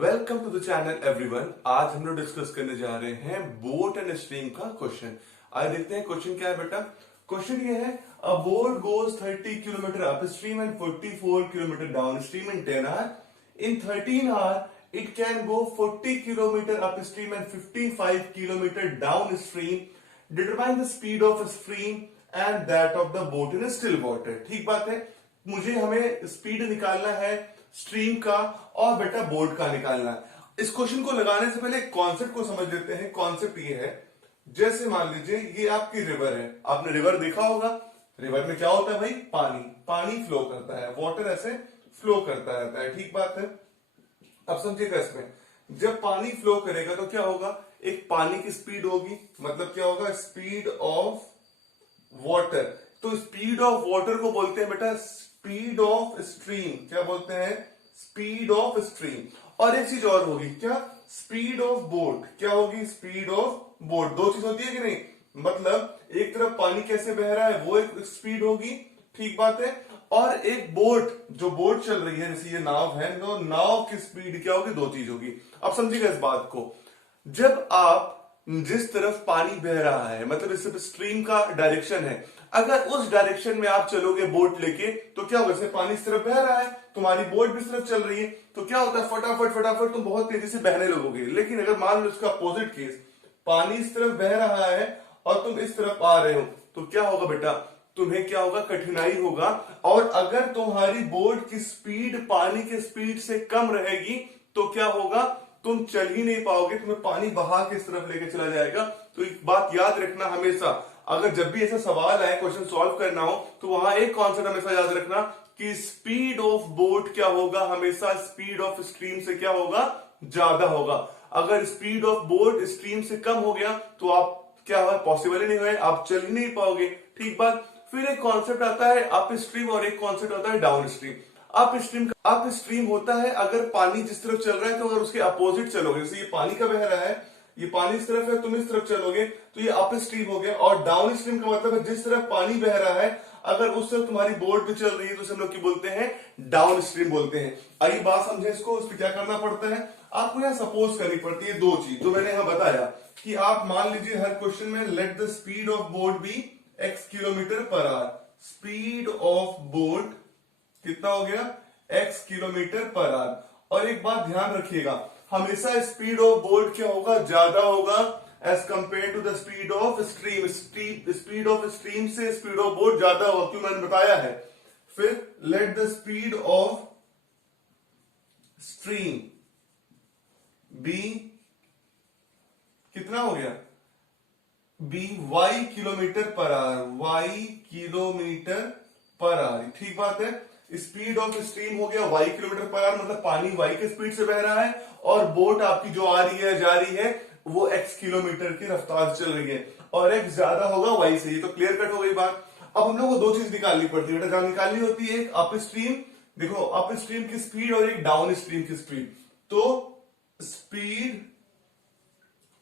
Welcome to the channel everyone. आज हम लोग डिस्कस करने जा रहे हैं बोट एंड स्ट्रीम का क्वेश्चन। आइए देखते हैं क्वेश्चन क्या है बेटा। क्वेश्चन ये है, a boat goes 30 kilometre upstream and 44 kilometre downstream in 10 hour. In 13 hour it can go 40 kilometre upstream and 55 kilometre downstream. Determine the speed of stream and that of the boat in still water. ठीक बात है, मुझे हमें speed निकालना है stream का और बेटा बोट का निकालना है। इस क्वेश्चन को लगाने से पहले कॉन्सेप्ट को समझ लेते हैं। कॉन्सेप्ट ये है, जैसे मान लीजिए ये आपकी रिवर है, आपने रिवर देखा होगा। रिवर में क्या होता है भाई? पानी। पानी फ्लो करता है, वाटर ऐसे फ्लो करता रहता है। ठीक बात है। अब समझिएगा, इसमें जब पानी फ्लो करेगा तो क्या होगा? एक पानी की स्पीड होगी, मतलब क्या होगा? Speed of water. तो स्पीड ऑफ वाटर को बोलते हैं बेटा स्पीड ऑफ स्ट्रीम। क्या बोलते हैं? Speed of stream. और एक चीज और होगी, क्या? Speed of boat. क्या होगी? Speed of boat. दो चीज होती है कि नहीं? मतलब एक तरफ पानी कैसे बह रहा है वो एक स्पीड होगी, ठीक बात है। और एक बोट, जो बोट चल रही है, जैसे ये नाव है, तो नाव की स्पीड क्या होगी? दो चीज होगी। अब समझिएगा इस बात को। जब आप जिस तरफ पानी बह रहा है, मतलब इस स्ट्रीम का डायरेक्शन है, अगर उस डायरेक्शन में आप चलोगे बोट लेके तो क्या होगा? जैसे पानी इस तरफ बह रहा है, तुम्हारी बोट भी इस तरफ चल रही है, तो क्या होता है? फटाफट फटाफट तुम बहुत तेजी से बहने लगोगे। लेकिन अगर मान लो इसका अपोजिट केस, पानी इस तरफ बह रहा है और तुम इस तरफ आ रहे हो, तो क्या होगा बेटा? तुम्हें क्या होगा? कठिनाई होगा। और अगर तुम्हारी बोट की स्पीड पानी के स्पीड से कम रहेगी तो क्या होगा? तुम चल ही नहीं पाओगे, तुम्हें पानी बहा के इस तरफ लेके चला जाएगा। तो एक बात याद रखना हमेशा, अगर जब भी ऐसा सवाल आए, क्वेश्चन सॉल्व करना हो, तो वहां एक कॉन्सेप्ट हमेशा याद रखना कि स्पीड ऑफ बोट क्या होगा? हमेशा स्पीड ऑफ स्ट्रीम से क्या होगा? ज्यादा होगा। अगर स्पीड ऑफ बोट स्ट्रीम से कम हो गया तो आप क्या होगा? पॉसिबल ही नहीं है, आप चल ही नहीं पाओगे। ठीक बात। फिर एक कॉन्सेप्ट आता है अप स्ट्रीम और एक कॉन्सेप्ट आता है डाउन स्ट्रीम। अप स्ट्रीम होता है अगर पानी जिस तरफ चल रहा है तो अगर उसके अपोजिट चलोगे, जैसे ये पानी का बह रहा है, ये पानी इस तरफ है, तुम इस तरफ चलोगे तो ये अप स्ट्रीम हो गया। और डाउन स्ट्रीम का मतलब है जिस तरफ पानी बह रहा है, अगर उस तरफ तुम्हारी बोट भी चल रही है तो उसे हम लोग क्या बोलते हैं? डाउन स्ट्रीम बोलते हैं। आइए बात समझे इसको। इस पर क्या करना पड़ता है? आपको यहाँ सपोज करनी पड़ती है दो चीज, जो मैंने यहाँ बताया कि आप मान लीजिए हर क्वेश्चन में let the speed of boat be x kilometre per hour. Speed of boat कितना हो गया? x kilometre per hour. और एक बात ध्यान रखिएगा, हमेशा स्पीड ऑफ बोट क्या होगा? ज्यादा होगा as compare to the speed of stream. Speed of stream से स्पीड ऑफ बोट ज्यादा होगा, क्यों? मैंने बताया है। फिर let the speed of stream be कितना हो गया? Be y kilometre per hour. y kilometre per hour, ठीक बात है। स्पीड ऑफ स्ट्रीम हो गया y किलोमीटर पर आवर, मतलब पानी y के स्पीड से बह रहा है और बोट आपकी जो आ रही है, जा रही है, वो x किलोमीटर की रफ्तार चल रही है और x ज्यादा होगा y से। ये तो क्लियर कट हो गई बात। अब हम लोग को दो चीज निकालनी पड़ती है बेटा। जहां निकालनी होती है एक अप स्ट्रीम, देखो अप स्ट्रीम की स्पीड और एक डाउन स्ट्रीम की स्पीड। तो स्पीड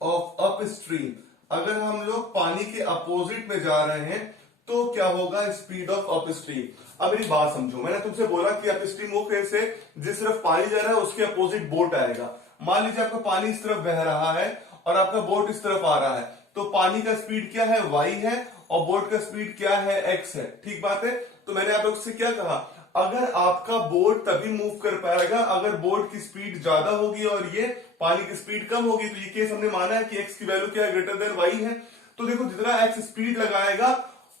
ऑफ अप स्ट्रीम, अगर हम लोग पानी के अपोजिट में जा रहे हैं तो क्या होगा? Speed of up stream. अब मेरी बात समझो, मैंने तुमसे बोला कि अप स्ट्रीम वो कैसे? जिस तरफ पानी जा रहा है उसके अपोजिट बोट आएगा। मान लीजिए आपका पानी इस तरफ बह रहा है और आपका बोट इस तरफ आ रहा है, तो पानी का स्पीड क्या है? y है और बोट का स्पीड क्या है? x है। ठीक बात है। तो मैंने आप लोग से क्या कहा? अगर आपका बोट तभी मूव कर पाएगा अगर बोट की स्पीड ज्यादा होगी और ये पानी की स्पीड कम होगी। तो ये केस हमने माना है कि x की वैल्यू क्या है? ग्रेटर देन y है। तो देखो जितना x स्पीड लगाएगा,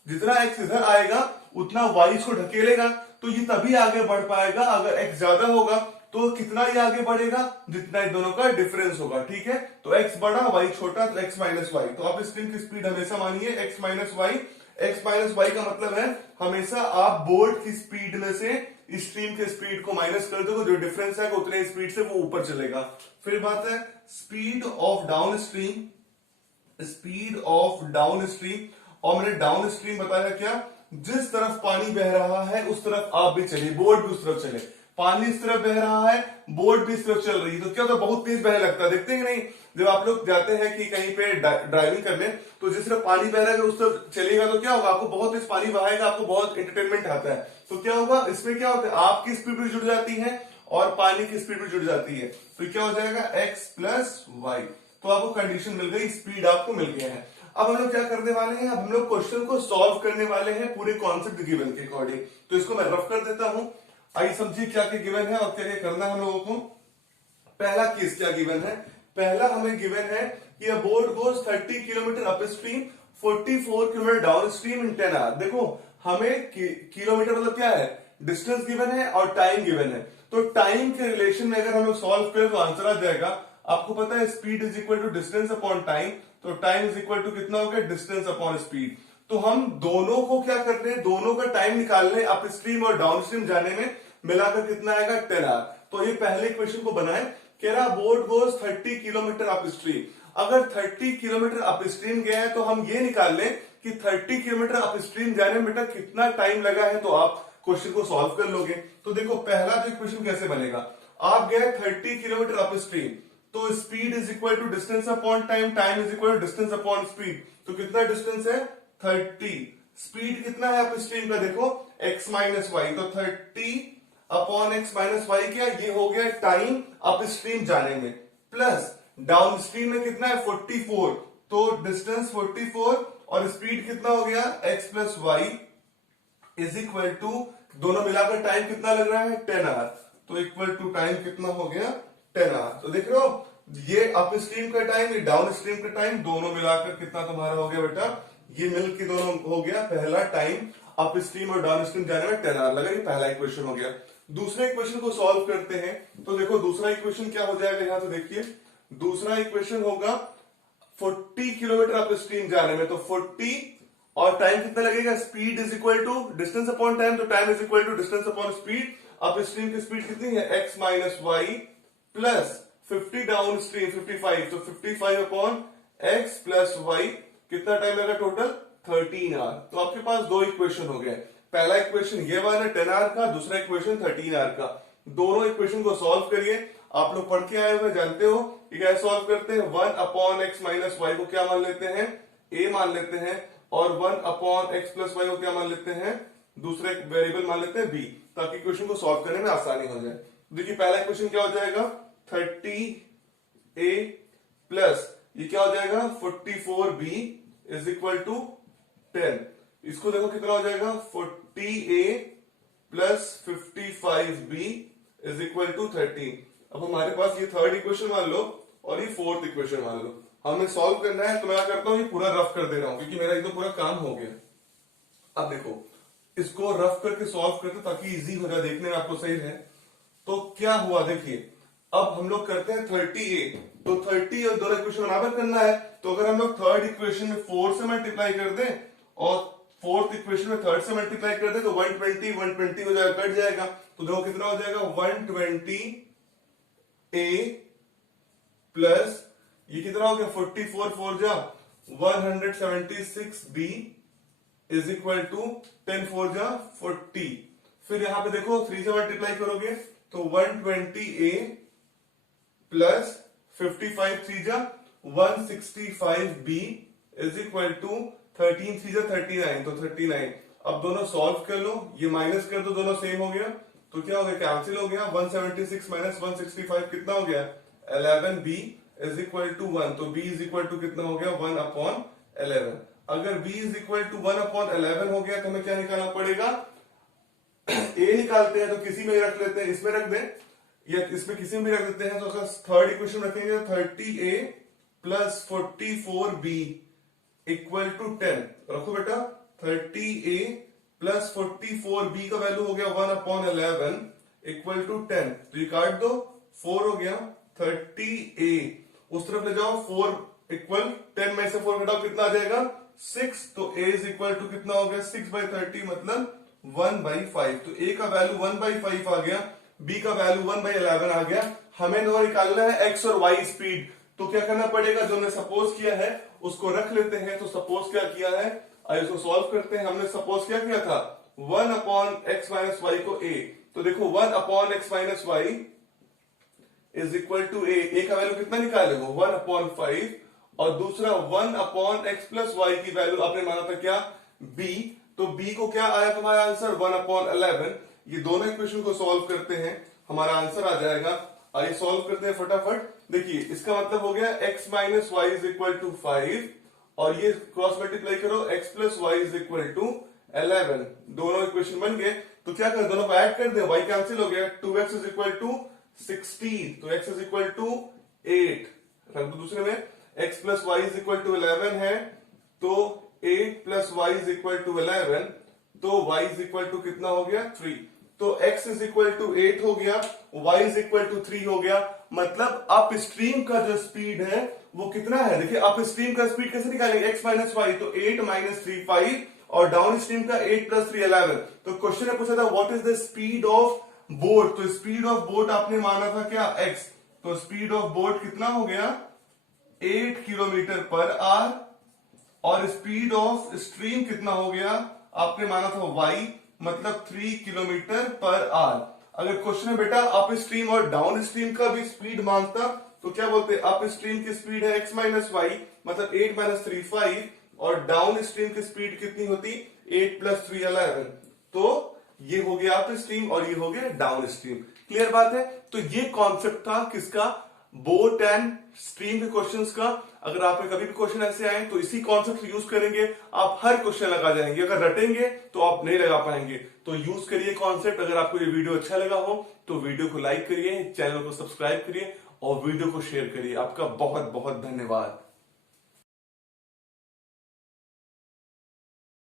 जितना x इधर आएगा उतना y इसको ढकेलेगा, तो ये तभी आगे बढ़ पाएगा। अगर x ज्यादा होगा तो कितना ही आगे बढ़ेगा? जितना इन दोनों का डिफरेंस होगा। ठीक है। तो x बड़ा y छोटा, तो x माइनस वाई। तो आप स्ट्रीम की स्पीड हमेशा मानिए x minus y. x minus y का मतलब है हमेशा आप बोर्ड की स्पीड में से स्ट्रीम के स्पीड को माइनस कर दोगे, जो डिफरेंस है उतने स्पीड से वो ऊपर चलेगा। फिर बात है speed of down stream. Speed of down stream, और मैंने डाउन स्ट्रीम बताया क्या? जिस तरफ पानी बह रहा है उस तरफ आप भी चलिए, बोट भी उस तरफ चले। पानी इस तरफ बह रहा है, बोट भी इस तरफ चल रही है, तो क्या होता है? बहुत तेज बहने लगता है। देखते हैं कि नहीं, जब आप लोग जाते हैं कि कहीं पे ड्राइविंग करने, तो जिस तरफ पानी बह रहा है अगर उस तरफ चलेगा तो क्या होगा? आपको बहुत तेज पानी बहाएगा, आपको बहुत एंटरटेनमेंट आता है। तो क्या होगा? इसमें क्या होता है? आपकी स्पीड भी जुड़ जाती है और पानी की स्पीड भी जुड़ जाती है, तो क्या हो जाएगा x प्लस वाई। तो आपको कंडीशन मिल गई, स्पीड आपको मिल गया है। अब हम लोग क्या करने वाले हैं, अब हम लोग क्वेश्चन को सॉल्व करने वाले हैं पूरे कॉन्सेप्ट गिवन के अकॉर्डिंग। तो इसको मैं रफ कर देता हूं। आइए समझिए क्या क्या गिवन है और क्या क्या करना है हम लोगों को। पहला केस क्या गिवन है, पहला हमें गिवन है कि a boat goes 30 kilometre upstream 44 kilometre downstream in 10 hour. देखो हमें किलोमीटर मतलब क्या है, डिस्टेंस गिवन है और टाइम गिवन है। तो टाइम के रिलेशन में अगर हम लोग सॉल्व करें तो आंसर आ जाएगा। आपको पता है speed is equal to distance upon time, तो टाइम इज इक्वल टू कितना हो गया, डिस्टेंस अपॉन स्पीड। तो हम दोनों को क्या कर रहे हैं, दोनों का टाइम निकाल रहे हैं अप स्ट्रीम और डाउन स्ट्रीम जाने में, मिलाकर कितना आएगा 10 आवर। तो ये पहले क्वेश्चन को बनाए, कह रहा boat goes 30 kilometre up stream. अगर 30 किलोमीटर अप स्ट्रीम गया है तो हम ये निकाल लें कि 30 किलोमीटर अप स्ट्रीम जाने में बेटा कितना टाइम लगा है, तो आप क्वेश्चन को सॉल्व कर लोगे। तो देखो पहला जो इक्वेशन कैसे बनेगा, आप गए 30 किलोमीटर अप स्ट्रीम, तो speed is equal to distance upon time, time is equal to distance upon speed. तो कितना डिस्टेंस है 30, स्पीड कितना है अप स्ट्रीम का, देखो x माइनस वाई, तो 30 अपॉन एक्स माइनस वाई क्या, ये हो गया टाइम अप स्ट्रीम जाने में, प्लस डाउन स्ट्रीम में कितना है 44, तो डिस्टेंस 44 और स्पीड कितना हो गया x plus y is equal to, दोनों मिलाकर टाइम कितना लग रहा है 10 आवर, तो इक्वल टू टाइम कितना हो गया 10 आवर। तो देख रहे हो ये अप स्ट्रीम का टाइम, ये डाउन स्ट्रीम का टाइम, दोनों मिलाकर कितना तुम्हारा हो गया बेटा, ये मिल के दोनों हो गया पहला टाइम अप स्ट्रीम और डाउन स्ट्रीम जाने में 10 आवर लगा। ये पहला इक्वेशन हो गया। दूसरे इक्वेशन को सॉल्व करते हैं, तो देखो दूसरा इक्वेशन क्या हो जाएगा, यहां तो देखिए दूसरा इक्वेशन होगा 40 किलोमीटर अप स्ट्रीम जाने में, तो 40 और टाइम कितना लगेगा, speed is equal to distance upon time, तो time is equal to distance upon speed. Upstream की स्पीड कितनी है x minus Y plus 50 downstream 55, तो 55 अपॉन एक्स प्लस वाई, कितना टाइम लगा टोटल 13 आवर। तो आपके पास दो इक्वेशन हो गए, पहला इक्वेशन ये वाला 10 आवर का, दूसरा इक्वेशन 13 आवर का। दोनों इक्वेशन को सॉल्व करिए, आप लोग पढ़ के आए हुए जानते हो कि कैसे सॉल्व करते हैं। 1 अपॉन एक्स माइनस वाई को क्या मान लेते हैं, a मान लेते हैं, और 1 अपॉन एक्स प्लस वाई को क्या मान लेते हैं, दूसरा एक वेरिएबल मान लेते हैं b, ताकि क्वेश्चन को सॉल्व करने में आसानी हो जाए। देखिए पहला क्वेश्चन क्या हो जाएगा 30a प्लस ये क्या हो जाएगा 44b इज इक्वल टू 10। इसको देखो कितना हो जाएगा 40a plus 55b is equal to 13। अब हमारे पास ये थर्ड इक्वेशन मान लो और ये फोर्थ इक्वेशन मान लो, हमें सॉल्व करना है। तो मैं क्या करता हूं, ये पूरा रफ कर दे रहा हूं क्योंकि मेरा एकदम पूरा काम हो गया। अब देखो इसको रफ करके सॉल्व करते ताकि इजी हो जाए, देखने में आपको सही है। तो क्या हुआ देखिए, अब हम लोग करते हैं 30a, तो 30 और दोनों इक्वेशन बराबर करना है। तो अगर हम लोग थर्ड इक्वेशन में 4 से मल्टीप्लाई कर दें और फोर्थ इक्वेशन में थर्ड से मल्टीप्लाई कर दें तो 120 120 हो जाएगा, कट जाएगा। तो देखो कितना हो जाएगा 120a प्लस ये कितना हो गया 44 4 जा 176b इज इक्वल टू 10 4 जा 40। फिर यहां पे देखो 3 से मल्टीप्लाई करोगे तो 120a प्लस 55 3 जा 165b इज इक्वल टू 13 3 जा 39, तो 39। अब दोनों सॉल्व कर लो, ये माइनस कर दो, दोनों सेम हो गया, तो क्या हो गया कैंसिल हो गया। 176 माइनस 165 कितना हो गया 11b इज इक्वल टू 1, तो b इज इक्वल टू कितना हो गया 1 अपॉन 11। अगर b is equal to 1 upon 11 हो गया तो हमें क्या निकालना पड़ेगा, a निकालते हैं तो किसी में रख लेते हैं, इसमें रख दें या इसमें किसी में भी रख देते हैं। तो अगर थर्ड इक्वेशन रखेंगे तो 30a plus 44b equal to 10 रखो बेटा। 30a प्लस 44b का वैल्यू हो गया 1 अपॉन 11 इक्वल टू 10, तो ये काट दो 4 हो गया 30a, उस तरफ ले जाओ 4 इक्वल 10 में से 4 घटाओ कितना आ जाएगा 6, तो a इज इक्वल टू कितना हो गया 6/30 मतलब 1/5। तो a का वैल्यू 1/5 आ गया, b का वैल्यू 1/11 आ गया। हमें तो निकालना है x और y स्पीड, तो क्या करना पड़ेगा, जो हमने सपोज किया है उसको रख लेते हैं। तो सपोज क्या किया है, इसको सॉल्व करते हैं। हमने सपोज क्या किया था 1 अपॉन एक्स माइनस वाई को a, तो देखो 1 upon x minus y is equal to a का वैल्यू कितना निकाले हो 1 अपॉन 5, और दूसरा 1 अपॉन एक्स प्लस वाई की वैल्यू आपने माना था क्या b, तो b को क्या आया तुम्हारा आंसर 1 अपॉन 11। ये दोनों इक्वेशन को सॉल्व करते हैं हमारा आंसर आ जाएगा। आइए सॉल्व करते हैं फटाफट। देखिए इसका मतलब हो गया x minus y is equal to 5 और ये क्रॉस मल्टीप्लाई करो x plus y is equal to 11। दोनों इक्वेशन बन गए तो क्या कर दोनों को ऐड कर दे, y कैंसिल हो गया, 2x इज इक्वल टू 16 तो x इज इक्वल टू 8 रख दो दूसरे में, x plus y is equal to 11 है तो 8 plus y is equal to 11 तो y इज इक्वल टू कितना हो गया 3। तो x इज इक्वल टू 8 हो गया, y इज इक्वल टू 3 हो गया। मतलब अप स्ट्रीम का जो स्पीड है वो कितना है, देखिए अप स्ट्रीम का स्पीड कैसे निकालेंगे, x माइनस वाई तो 8 माइनस 3 5 और डाउन स्ट्रीम का 8 प्लस 3 11। तो क्वेश्चन ने पूछा था what is the speed of boat, तो स्पीड ऑफ बोट आपने माना था क्या x, तो स्पीड ऑफ बोट कितना हो गया 8 किलोमीटर पर आवर और स्पीड ऑफ स्ट्रीम कितना हो गया आपने माना था y मतलब 3 किलोमीटर पर आवर। अगर क्वेश्चन में बेटा अप स्ट्रीम और डाउन स्ट्रीम का भी स्पीड मांगता तो क्या बोलते, अप स्ट्रीम की स्पीड है x माइनस वाई मतलब 8 माइनस 3 5 और डाउन स्ट्रीम की स्पीड कितनी होती 8 प्लस 3 11। तो ये हो गया अप स्ट्रीम और ये हो गया डाउन स्ट्रीम। क्लियर बात है। तो ये कॉन्सेप्ट था किसका, बोट एंड स्ट्रीम के क्वेश्चंस का। अगर आपके कभी भी क्वेश्चन ऐसे आए तो इसी कॉन्सेप्ट यूज करेंगे, आप हर क्वेश्चन लगा जाएंगे। अगर रटेंगे तो आप नहीं लगा पाएंगे, तो यूज करिए कॉन्सेप्ट। अगर आपको ये वीडियो अच्छा लगा हो तो वीडियो को लाइक करिए, चैनल को सब्सक्राइब करिए और वीडियो को शेयर करिए। आपका बहुत बहुत धन्यवाद।